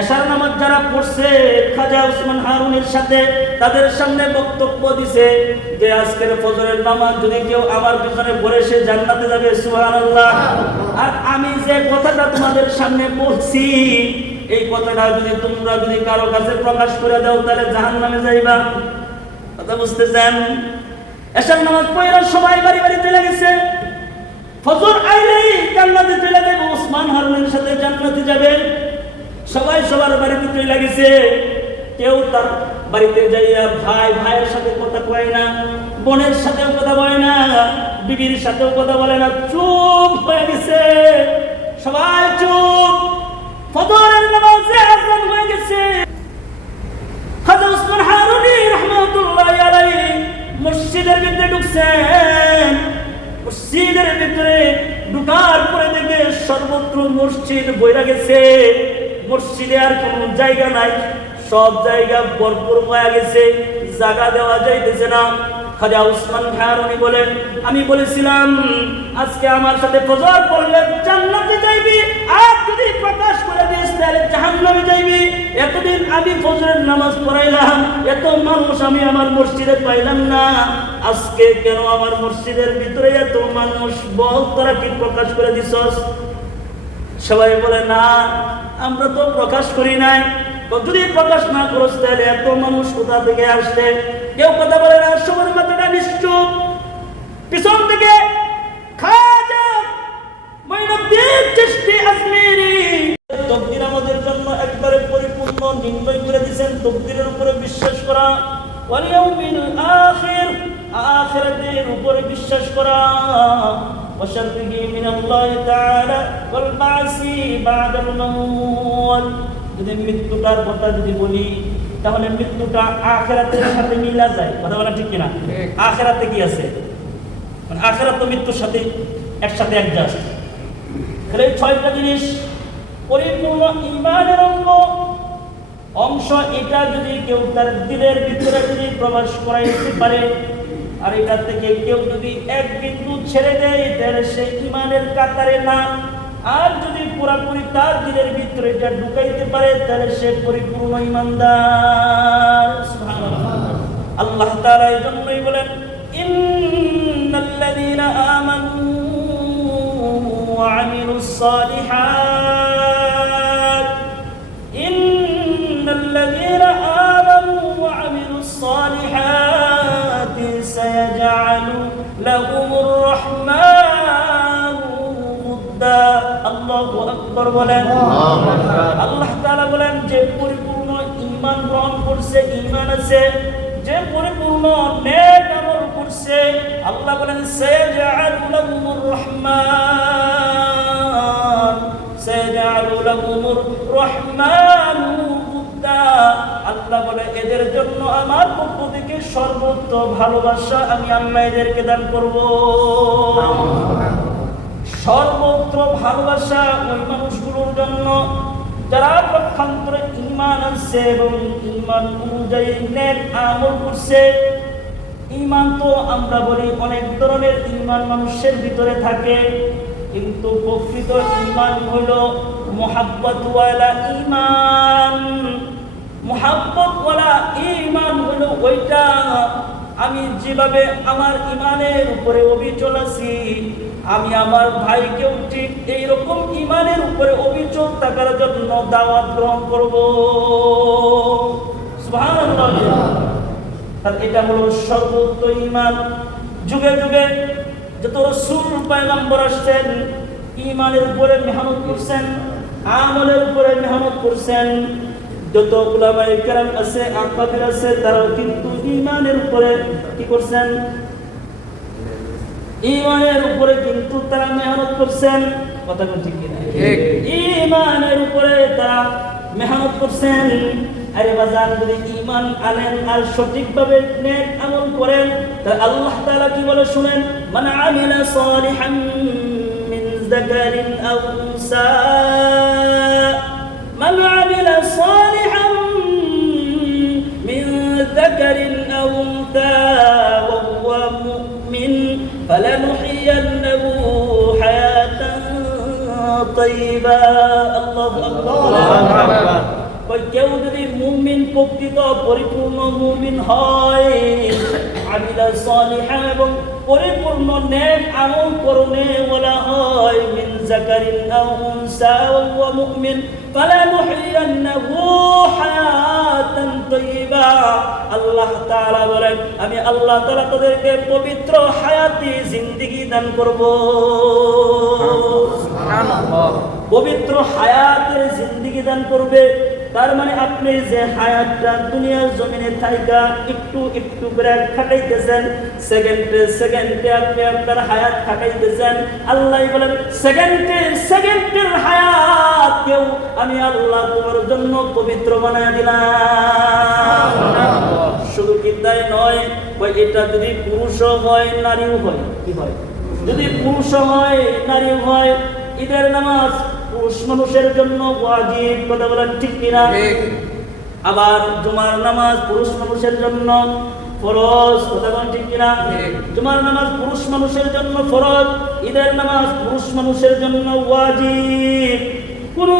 এশার নামাজ যারা পড়ছে খাজা ওসমান হারুনের সাথে তাদের সামনে বক্তব্য দিছে যে আজকের ফজরের নামাজ যদি কেউ আমার পিছনে পড়ে সে জান্নাতে যাবে, সুবহানাল্লাহ। আর আমি যে কথাটা তোমাদের সামনে বলছি এই কথাটা তোমরা যদি কারো কাছে প্রকাশ করে দাও তাহলে জাহান্নামে যাইবা। কথা বুঝতেছেন? এশার নামাজ পড়া সবাই বাড়ি বাড়ি চলে গেছে, ফজর আইলেই জান্নাতে চলে যাবে, ওসমান হারুনের সাথে জান্নাতে যাবে। সবাই সবার বাড়িতে চলে গেছে, কেউ তার বাড়িতে যাইয়া ভাই ভাইয়ের সাথে কথা কয় না, বোনের সাথেও কথা বলে না, বিবির সাথেও কথা বলে না, চুপ হয়ে গেছে, সবাই চুপ। ফজরের নামাজে আযান হয়ে গেছে। খাজা ওসমান হারুনি রাহমাতুল্লাহি আলাইহি মসজিদের ভিতরে ঢুকছেন। মসজিদের ভিতরে ঢুকার পরে দেখে সর্বত্র মসজিদ বইরা গেছে, মসজিদে আর কোনো জায়গা নাই, সব জায়গা ভরপুর হয়ে গেছে, জায়গা দেওয়া যাইতেছে না। খাজা ওসমান হারুনি বলেন, আমি বলেছিলাম আজকে আমার সাথে ফজর পড়লে জান্নাতে যাইবি, আর যদি প্রকাশ করে দিস তাহলে জাহান্নামে যাইবি। এতদিন আমি ফজরের নামাজ পড়াইলাম, এত মানুষ আমি আমার মসজিদে পাইলাম না, আজকে কেন আমার মসজিদের ভিতরে এত মানুষ, বল তোরা কি প্রকাশ করে দিছস? সবাই বলে না, আমরা তো প্রকাশ করি নাই। যদি প্রকাশ না করস তাহলে এত মানুষ কোথা থেকে আসছে? কেউ কথা বলে না, সবার মাথাটা নিশ্চুপ। পিছন থেকে খাজা মঈনুদ্দিন চিশতি আজমিরি তাকদীর আমাদের জন্য একবারে পরিপূর্ণ নির্ণয় করে দিয়েছেন। তাকদীরের উপরে বিশ্বাস করা, ওয়াল ইয়াউমিল আখির, আখিরাতের উপরে বিশ্বাস করা, ওয়াশারতিহি মিনাল্লাহি তাআলা ওয়াল বাসি বাদাল মাউত। যদি মৃত্যুটার কথা যদি বলি তাহলে মৃত্যুটা আখিরাতের সাথে মিলা যায়, কথা বলা ঠিক কিনা? আখিরাতে কি আছে? মানে আখিরাত তো মৃত্যুর সাথে একসাথে অ্যাডজাস্ট। তাহলে এই ছয়টা জিনিস পরিপূর্ণ ঈমানের অংশ, এটা যদি কেউ তার দিলের ভিতরে যদি প্রবেশ করাইতে পারে, আর এটা থেকে কেউ যদি এক বিন্দু ছেড়ে দেয় তাহলে সে ঈমানের কাতারে না। আর যদি পুরোপুরি তার দিলের ভিতরে এটা ঢুকাইতে পারে তাহলে সে পরিপূর্ণ ঈমানদার। সুবহানাল্লাহ। আল্লাহ তাআলা এই জন্যই বলেন, ইন্নাল্লাযীনা আমানু ওয়া আমিলুস সালিহাত, ইন্নাল্লাযীনা আমানু ওয়া আমিলুস সালিহাত সায়াজআলু লাহুমুর রাহমানু উদ্দা। আল্লাহু আকবার বলেন। আল্লাহ তাআলা বলেন, যে পরিপূর্ণ ঈমান গ্রহণ করছে, ঈমান আছে, যে পরিপূর্ণ নেক আমল করছে, আল্লাহ বলেন সায়াজআলু লাহুমুর রাহমান, সায়াজআলু লাহুমুর রাহমানু উদ্দা। আল্লাহ বলে এদের জন্য আমার পক্ষ থেকে সর্বোচ্চ ভালোবাসা আমি আল্লাহ এদেরকে দান করব। সর্বত্র ভালোবাসা ওই মানুষগুলোর জন্য যারা পক্ষান্তরে ঈমান আনছে এবং ঈমান অনুযায়ী নেক আমল করছে। ঈমান তো আমরা বলি অনেক ধরনের ঈমান মানুষের ভিতরে থাকে, কিন্তু প্রকৃত ঈমান হইল মুহাব্বতওয়ালা ঈমান। মুহাব্বতওয়ালা ঈমান হইল ওইটা, আমি যেভাবে আমার ঈমানের উপরে অবিচল আছি, আমি আমার ভাইকেও ঠিক এইরকম ঈমানের উপরে অবিচল থাকার জন্য দাওয়াত গ্রহণ করব। সুবহানাল্লাহ। আর এটা হলো সর্বোচ্চ ঈমান। যুগে যুগে যত রাসূল পয়গম্বর আসছেন ঈমানের উপরে মেহনত করছেন, আমলের উপরে মেহনত করছেন। যত উলামায়ে কেরাম আছে, আকাবির আছে, তারাও কিন্তু ঈমানের উপরে কি করছেন? ঈমানের উপরে কিন্তু তারা মেহনত করছেন। কথা ঠিক কিনা? ঈমানের উপরে তারা মেহনত করছেন। আরে বাজার, যদি ঈমান আনেন আর সঠিকভাবে নেক আমল করেন তাহলে আল্লাহ তাআলা কি বলে শুনেন, মান আমিলা সালিহান মিন যাকারিন আও উনসা, মান আমিলা সালিহান মিন যাকারিন আও উনসা ওয়া হুয়া মুমিন فلنحيينه حياة طيبة. الله أكبر. প্রকৃত পরিপূর্ণ মুমিন হয়, আমিলা সালিহা এবং পরিপূর্ণ নেক আমল করনে ওয়ালা হয়, মিন যাকারিন আও উনসা ওয়া মুমিন ফালানুহইয়ান্নাহু হায়াতান তাইয়্যিবা। আল্লাহ তাআলা বলেন, আমি আল্লাহ তাআলা তাদেরকে পবিত্র হায়াতি জিন্দেগি দান করব। সুবহানাল্লাহ। পবিত্র হায়াতের জিন্দেগি দান করবে। তার মানে আপনি যে হায়াতটা দুনিয়ার জমিনে থাইকা একটু একটু করে খাটাইতেছেন, সেকেন্ডে সেকেন্ডে আপনি আপনার হায়াত খাটাইতেছেন, আল্লাহ বলেন সেকেন্ডের হায়াতকেও আমি আল্লাহ তোমার জন্য পবিত্র বানায় দিলাম। শুধু কি তাই নয়, এটা যদি পুরুষও হয় নারীও হয়, কি হয়? যদি পুরুষও হয় নারীও হয়। ঈদের নামাজ পুরুষ মানুষের জন্য ওয়াজিব, কথা বলেন ঠিক কিনা? আবার জুমার নামাজ পুরুষ মানুষের জন্য ফরজ, কথা বলেন ঠিক কিনা? জুমার নামাজ পুরুষ মানুষের জন্য ফরজ, ঈদের নামাজ পুরুষ মানুষের জন্য ওয়াজিব। কোন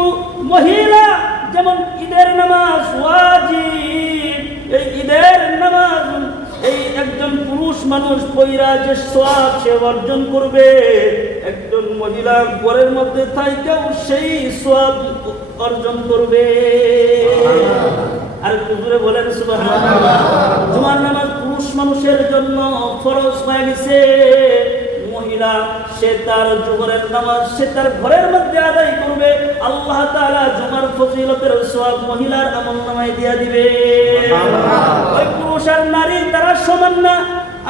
মহিলা যেমন ঈদের নামাজ ওয়াজিব, এই ঈদের নামাজ এই একজন পুরুষ মানুষ পয়রা যে সওয়াব সে অর্জন করবে, একজন মহিলা ঘরের মধ্যে থাইকেও সেই সওয়াব অর্জন করবে। আর হুজুরে বলেন সুবহানাল্লাহ। জুমার নামাজ পুরুষ মানুষের জন্য ফরজ হয়ে গেছে, মহিলা সে তার জোহরের নামাজ সে তার ঘরের মধ্যে আদায় করবে, আল্লাহ তাআলা জুমার ফজিলতের সওয়াব মহিলার আমলনামায় দিয়ে দিবে। ওই পুরুষ আর নারী তারা সমান না।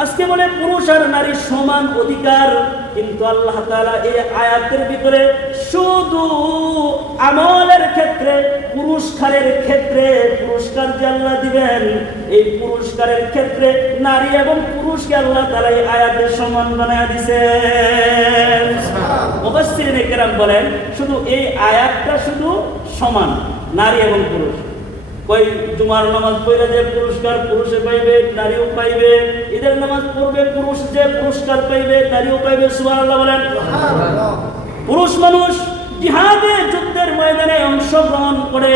আজকে বলে পুরুষ আর নারী সমান অধিকার, কিন্তু আল্লাহ তাআলা এই আয়াতের ভিতরে শুধু আমলের ক্ষেত্রে পুরস্কারের ক্ষেত্রে পুরস্কার যে আল্লাহ দিবেন, এই পুরস্কারের ক্ষেত্রে নারী এবং পুরুষকে আল্লাহ তাআলা এই আয়াতে সমান বানায় দিয়েছেন। মুফাসসিরিনে কেরাম বলেন শুধু এই আয়াতটা শুধু সমান নারী এবং পুরুষ। কই জুমার নামাজ পড়লে যে পুরস্কার পুরুষে পাইবে নারীও পাইবে, ঈদের নামাজ পড়বে পুরুষ যে পুরস্কার পাইবে নারীও পাইবে। সুবহানাল্লাহ বলেন। পুরুষ মানুষ জিহাদে যুদ্ধের ময়দানে অংশগ্রহণ করে,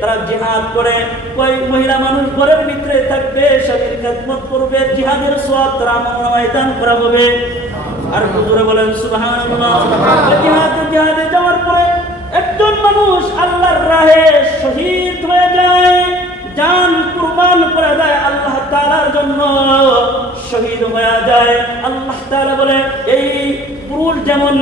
তারা জিহাদ করে। কই মহিলা মানুষ ঘরের ভিতরে থাকবে, স্বামীর খেদমত করবে, জিহাদের সওয়াব তার আমলনামায় দান করা হবে। আর হুজুরে বলেন সুবহানাল্লাহ। জিহাদে যাওয়ার পরে একজন মানুষ আল্লাহর রাহে শহীদ হয়ে যায়, জান কুরবান করে দেয় আল্লাহ তাআলার জন্য, শহীদ হয়ে যায়। আল্লাহ তাআলা বলে এই পুরুষ যেমন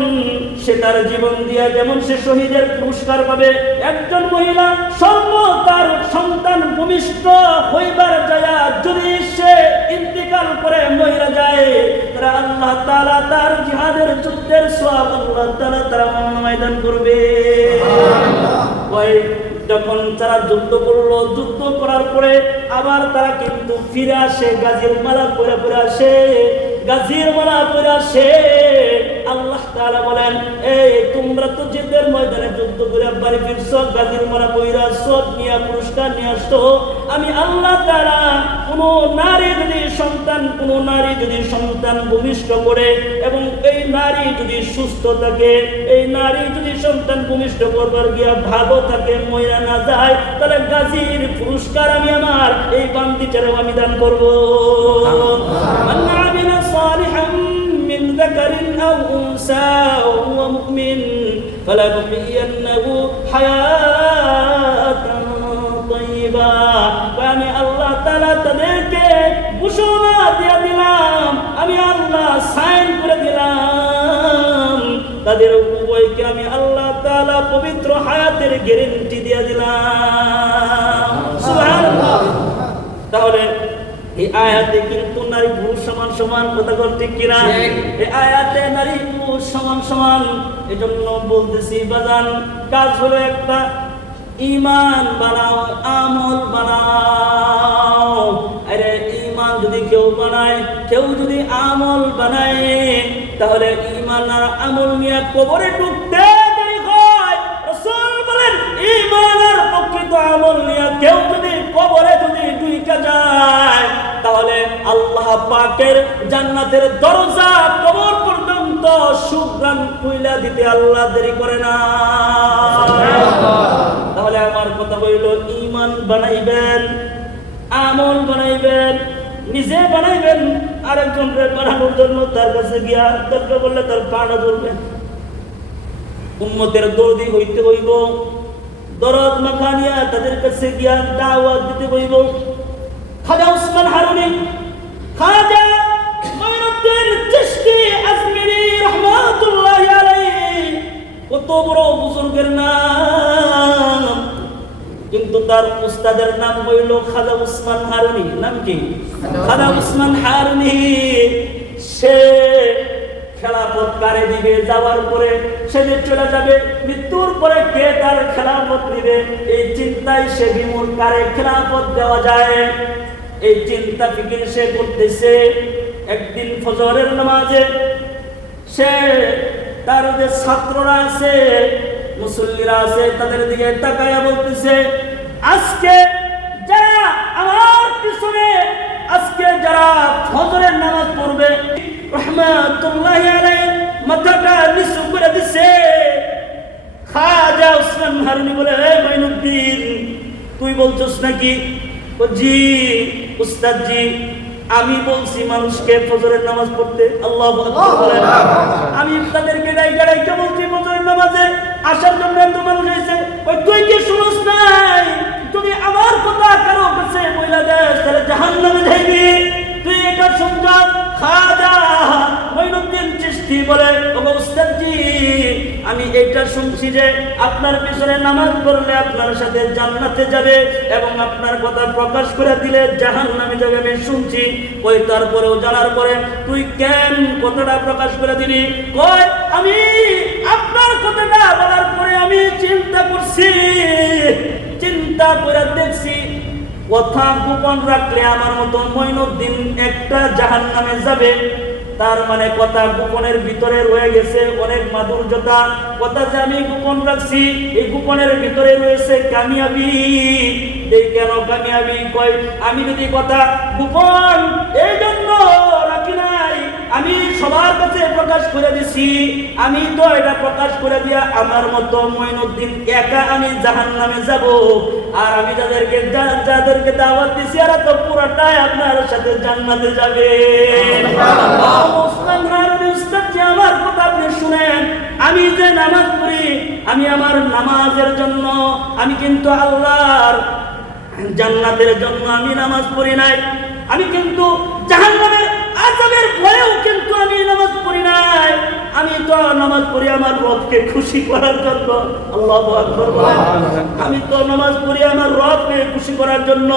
সে তার জীবন দিয়ে যেমন সে শহীদের পুরস্কার পাবে, একজন মহিলা সর্ব তার সন্তান ভূমিষ্ঠ হইবার যায় যদি সে ইন্তেকাল করে মহিলা যায়, তারা আল্লাহ তাআলা তার জিহাদের যুদ্ধের সওয়াব আল্লাহ তাআলা তার আমলনামায় দান করবে। ওই যখন তারা যুদ্ধ করলো, যুদ্ধ করার পরে আবার তারা কিন্তু ফিরে আসে, গাজীর মালা পরে পরে আসে, গাজীর মালা পরে আসে। আল্লাহ তাআলা বলেন এই তোমরা তো যুদ্ধের ময়দানে যুদ্ধ করে বাড়ি ফিরছো, গাজীর মালা পয়রা সব নিয়ে পুরস্কার নিয়ে আসতো, আমি আল্লাহ তাআলা কোন নারী যদি সন্তান ভূমিষ্ঠ করে এবং এই নারী যদি সুস্থ থাকে, এই নারী যদি সন্তান ভূমিষ্ঠ করবার গিয়া ভালো থাকে, মহিলা না যায়, তাহলে গাজীর পুরস্কার আমি আমার এই বান্দিটারও আমি দান করবো। من ذكر أو أنثى وهو مؤمن فلنحيينه حياة طيبة। আমি আল্লাহ তাআলা তাদেরকে ঘোষণা দিয়ে দিলাম, আমি আল্লাহ সাইন করে দিলাম, তাদের উভয়কে আমি আল্লাহ তাআলা পবিত্র হায়াতের গ্যারান্টি দিয়ে দিলাম। সুবহানাল্লাহ। তাহলে এই আয়াতে কিন্তু নারী পুরুষ সমান সমান, কথা বল ঠিক কিনা? এই আয়াতে নারী পুরুষ সমান সমান। এজন্য বলতেছি বাজান, কাজ হলো একটা, ঈমান বানাও, আমল বানাও। আরে ঈমান যদি কেউ বানায়, কেউ যদি আমল বানায়, তাহলে ঈমান আর আমল নিয়ে কবরে ঢুকতে দেরি হয়। রাসূল বলেন ঈমান আর প্রকৃত আমল নিয়ে কেউ যদি কবরে যদি ঢুকে যায়, তাহলে আল্লাহ পাকের জান্নাতের দরজা কবর পর্যন্ত সুগ্রাণ খুইলা দিতে আল্লাহ দেরি করে না। তাহলে তাহলে আমার কথা হইল ঈমান বানাইবেন, আমল বানাইবেন, নিজে বানাইবেন, আরেকজনকে বানানোর জন্য তার কাছে গিয়া দরকার বললে তার পাটা ধরবেন। উম্মতের দরদি হইতে হইব, দরদ মাখানিয়া তাদের কাছে গিয়া দাওয়াত দিতে হইব। খাজা উসমান হারুনি, খাজা মঈনুদ্দিন চিশতি আজমিরি রাহমাতুল্লাহি আলাইহি, কত বড় বুজুর্গের নাম, কিন্তু তার উস্তাদের নাম হইল খাজা উসমান হারুনি। নাম কি? খাজা উসমান হারুনি। সে খেলাফত কারে দিবে, যাওয়ার পরে সে যে চলে যাবে, মৃত্যুর পরে কে তার খেলাফত নিবে, এই চিন্তায় সে বিমূঢ়, কারে খেলাফত দেওয়া যায় এই চিন্তা ফিকির সে করতেছে। একদিন ফজরের নামাজে সে তার যে ছাত্ররা আছে, মুসল্লিরা আছে, তাদের দিকে তাকায়া বলতেছে, আজকে যারা আমার পিছনে আজকে যারা ফজরের নামাজ পড়বে রহমাতুল্লাহি আলাইহি মাথাটা নিচু করে দিছে। খাজা উসমান হারুনি বলে, হে মঈনুদ্দিন, তুই বলছস নাকি? জি উস্তাদ জি, আমি বলছি মানুষকে ফজরের নামাজ পড়তে। আল্লাহু আকবার বলেন। আমি তাদেরকে ডাইকা বলছি ফজরের নামাজে আসার জন্য এত মানুষ হয়েছে। ওই তুই কি শুনস নাই? যদি আমার কথা কারো কাছে বইলা দেস তাহলে জাহান্নামে যাইবি। তুই এটা শুনছস? খাজা মঈনুদ্দিন চিশতি বলে, ও উস্তাদ জি, আমি এটা শুনছি যে আপনার পিছনে নামাজ পড়লে আপনার সাথে জান্নাতে যাবে এবং আপনার কথা প্রকাশ করে দিলে জাহান্নামে যাবে, আমি শুনছি। ওই তারপরেও জানার পরে তুই কেন কথাটা প্রকাশ করে দিলি? কই আমি আপনার কথাটা বলার পরে আমি চিন্তা করছি, চিন্তা করে দেখছি কথা গোপন রাখলে আমার মতো মঈনুদ্দিন একটা জাহান্নামে যাবে। তার মানে কথা গোপনের ভিতরে রয়ে গেছে অনেক মাধুর্যতা। কথা যে আমি গোপন রাখছি, এই গোপনের ভিতরে রয়েছে কামিয়াবি। এই কেন কামিয়াবি? কয় আমি যদি কথা গোপন এই জন্য রাখি নাই, আমি সবার কাছে প্রকাশ করে দিছি, আমি তো এটা প্রকাশ করে দিয়া আমার মতো মঈনুদ্দিন একা আমি জাহান্নামে যাব। আর আমি যাদেরকে দাওয়াত দিছি এরা তো পুরাটাই আপনার সাথে জান্নাতে যাবে। উসমান হারুনি উস্তাদ জি, আমার কথা আপনি শুনেন। আমি যে নামাজ পড়ি, আমি আমার নামাজের জন্য, আমি কিন্তু আল্লাহর জান্নাতের জন্য আমি নামাজ পড়ি নাই। আমি কিন্তু জাহান্নামের আযাবের ভয়েও কিন্তু আমি নামাজ পড়ি নাই। আমি তো নামাজ পড়ি আমার রবকে খুশি করার জন্য। আল্লাহু আকবার বলেন। আমি তো নামাজ পড়ি আমার রবকে খুশি করার জন্য।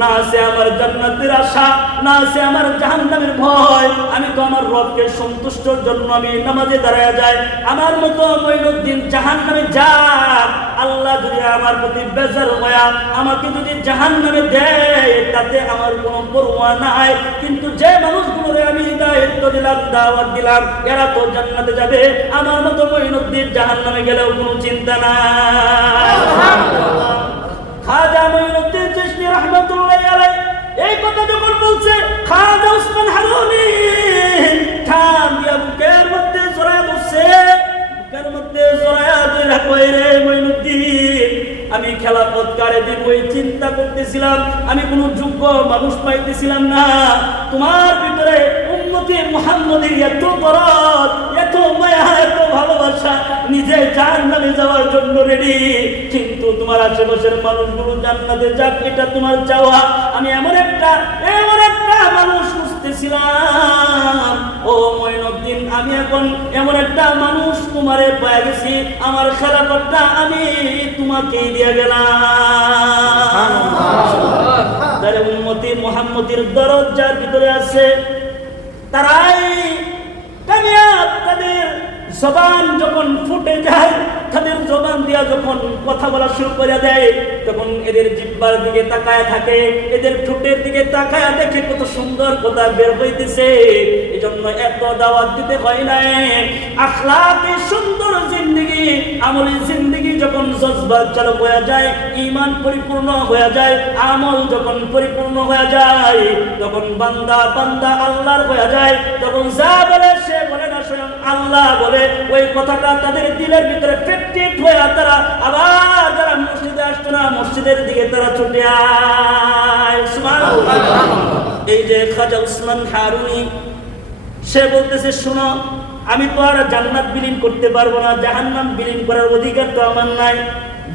না আছে আমার জান্নাতের আশা, না আছে আমার জাহান্নামের ভয়। আমি তো আমার রবকে সন্তুষ্টর জন্য আমি নামাজে দাঁড়ায় যাই। আমার মতো মঈনুদ্দিন জাহান্নামে যাক, আল্লাহ যদি আমার প্রতি বেজার হয়া আমাকে যদি জাহান্নামে দেয় তাতে আমার কোনো পরোয়া নাই। কিন্তু যে মানুষগুলোরে আমি দায়িত্ব দিলাম, দাওয়াত দিলাম, এরা তো জান্নাতে যাবে, আমার মতো মঈনুদ্দিন জাহান্নামে গেলেও কোনো চিন্তা নাই। খাজা মঈনুদ্দিন চিশতি রাহমাতুল্লাহি আলাইহি এই কথা যখন বলছে, খাজা উসমান হারুনি ঠাম দিয়া বুকের মধ্যে জড়ায় বসছে, বুকের মধ্যে জড়ায় ধরে কই, রে মঈনুদ্দিন, আমি খেলাফত কারে দিব এই চিন্তা করতেছিলাম, আমি কোনো যোগ্য মানুষ পাইতেছিলাম না। তোমার ভিতরে উম্মতে মুহাম্মদের এত দরদ, এত মায়া, এত ভালোবাসা, নিজে জান্নাতে যাওয়ার জন্য রেডি, কিন্তু তোমার আশেপাশের মানুষগুলো জান্নাতে যাক এটা তোমার চাওয়া। আমি এমন একটা মানুষ খুঁজতেছিলাম, ও মঈনুদ্দিন, আমি এখন এমন একটা মানুষ তোমারে পেয়ে গেছি, আমার খেলাফতটা আমি তোমাকে দিয়ে গেলাম। যারা উম্মতি মুহাম্মদের দরদ যার ভিতরে আছে তারাই কামিয়াব। তাদের জবান যখন ফুটে যায়, তাদের জবান দিয়া যখন কথা বলা শুরু করে দেয়, তখন এদের জিহ্বার দিকে তাকায় থাকে, এদের ঠোঁটের দিকে তাকায় দেখে কত সুন্দর কথা বের হইতেছে। এজন্য এত দাওয়াত দিতে হয় নাই। আখলাকে সুন্দর জিন্দেগি, আমলি জিন্দেগি যখন জজবা চালু হয়ে যায়, ঈমান পরিপূর্ণ হয়ে যায়, আমল যখন পরিপূর্ণ হয়ে যায়, তখন বান্দা আল্লাহর হয়ে যায়। তখন যা বলে সে বলে না, স্বয়ং আল্লাহ বলে ওই কথাটা তাদের দিলের ভিতরে ফিট হয়ে তারা আবার যারা মসজিদে আসতো না মসজিদের দিকে তারা ছুটে আয়। সুবহানাল্লাহ। এই যে খাজা উসমান হারুনি সে বলতেছে শোনো, আমি তো আর জান্নাত বিলীন করতে পারবো না, জাহান্নাম বিলীন করার অধিকার তো আমার নাই,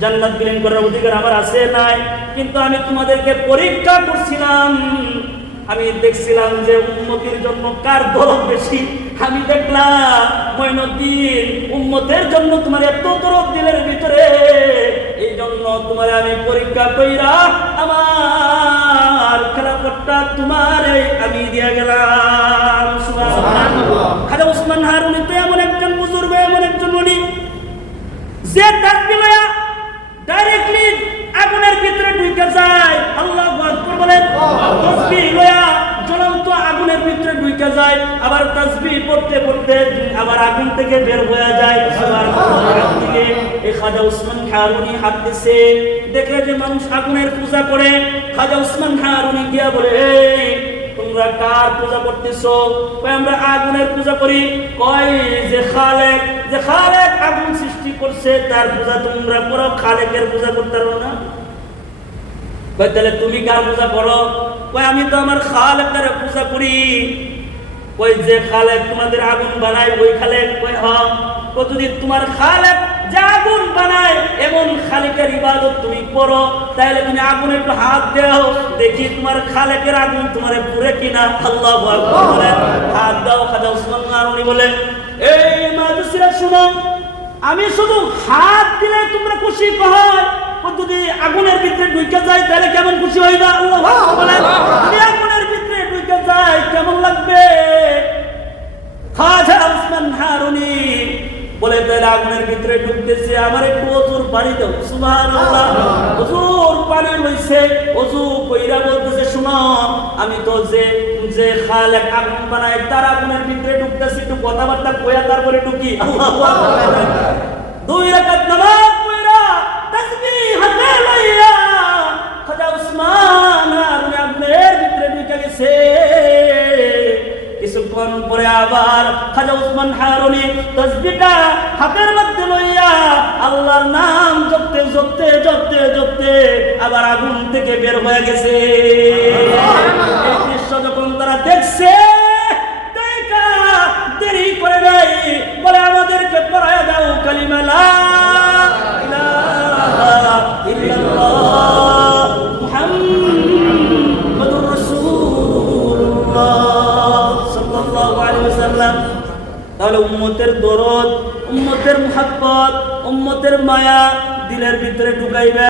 জান্নাত বিলীন করার অধিকার আমার আছে নাই, কিন্তু আমি তোমাদেরকে পরীক্ষা করছিলাম, আমি দেখছিলাম যে উম্মতের জন্য কার দরদ বেশি। আমি দেখলাম মঈনুদ্দিন উম্মতের জন্য তোমার এত দরদ দিলের ভিতরে, এই জন্য তোমার আমি পরীক্ষা কইরা আমার খেলাফতটা তোমারে আমি দিয়ে গেলাম। সুবহানাল্লাহ। খাজা উসমান হারুনি তো এমন একজন বুজুর্গ, এমন একজন উনি যে তাকবীর লয়া ডাইরেক্টলি আগুনের ভিতরে ঢুকে যায়। আল্লাহু আকবার বলেন। তাসবিহ লয়া জ্বলন্ত আগুনের ভিতরে ঢুকে যায়, আবার তাসবিহ পড়তে পড়তে আবার আগুন থেকে বের হয়ে যায়। সুবহানাল্লাহ। দিকে এই খাজা উসমান হারুনি হাত দিছে, দেখলে যে মানুষ আগুনের পূজা করে। খাজা উসমান হারুনি গিয়া বলে, এই তোমরা কার পূজা করতেছো? কয় আমরা আগুনের পূজা করি। কয় যে খালেক আগুন সৃষ্টি করছে তার পূজা তোমরা করো, খালেকের পূজা করতে পারো না? কয় তাহলে তুমি কার পূজা করো? কয় আমি তো আমার খালেকের পূজা করি। কয় যে খালেক তোমাদের আগুন বানায় ওই খালেক? কয় হ্যাঁ। কয় যদি তোমার খালেক যে আগুন বানায় এমন খালেকের ইবাদত তুমি করো, তাহলে তুমি আগুনে একটু হাত দাও, দেখি তোমার খালেকের আগুন তোমারে পুরে কিনা। আল্লাহু আকবার বলেন। হাত দাও। খাজা উসমান হারুনি বলে, এই মাদুসিরা শুনো, আমি শুধু হাত দিলে তোমরা খুশি হয়, যদি আগুনের ভিতরে ঢুকে যায় তাহলে কেমন খুশি হইবা? আল্লাহু আকবার বলেন। যদি আগুনের ভিতরে ঢুকে যায় কেমন লাগবে? খাজা উসমান হারুনি বলে, তাহলে আগুনের ভিতরে ঢুকতেছে, আমার একটু ওজুর পানি দাও। সুবহানাল্লাহ। ওজুর পানি হইছে, ওজু কইরা বলতেছে শুনো, আমি তো যে খালেক আগুন বানায় তার আগুনের ভিতরে ঢুকতেছি, একটু কথাবার্তা কইয়া তারপরে ঢুকি। আল্লাহু আকবার। 2 রাকাত নামাজ পড়া তাসবিহ হাতে লইয়া খাজা উসমান হারুনি আগুনের ভিতরে ঢুকে গেছে। কিছুক্ষণ পরে আবার খাজা উসমান হারুনি তাসবিহটা হাতের মধ্যে লইয়া আল্লাহর নাম জপতে জপতে জপতে জপতে আবার আগুন থেকে বের হয়ে গেছে। এই দৃশ্য যখন তারা দেখছে, দেরি করে নাই, বলে আমাদেরকে পড়ায়া দাও কালিমা লা ইলাহা ইল্লাল্লাহ মুহাম্মাদুর রাসূলুল্লাহ সাল্লাল্লাহু আলাইহি ওয়াসাল্লাম। তাহলে উম্মতের দরদ, উম্মতের মুহাব্বত, উম্মতের মায়া দিলের ভিতরে ঢুকাইবে।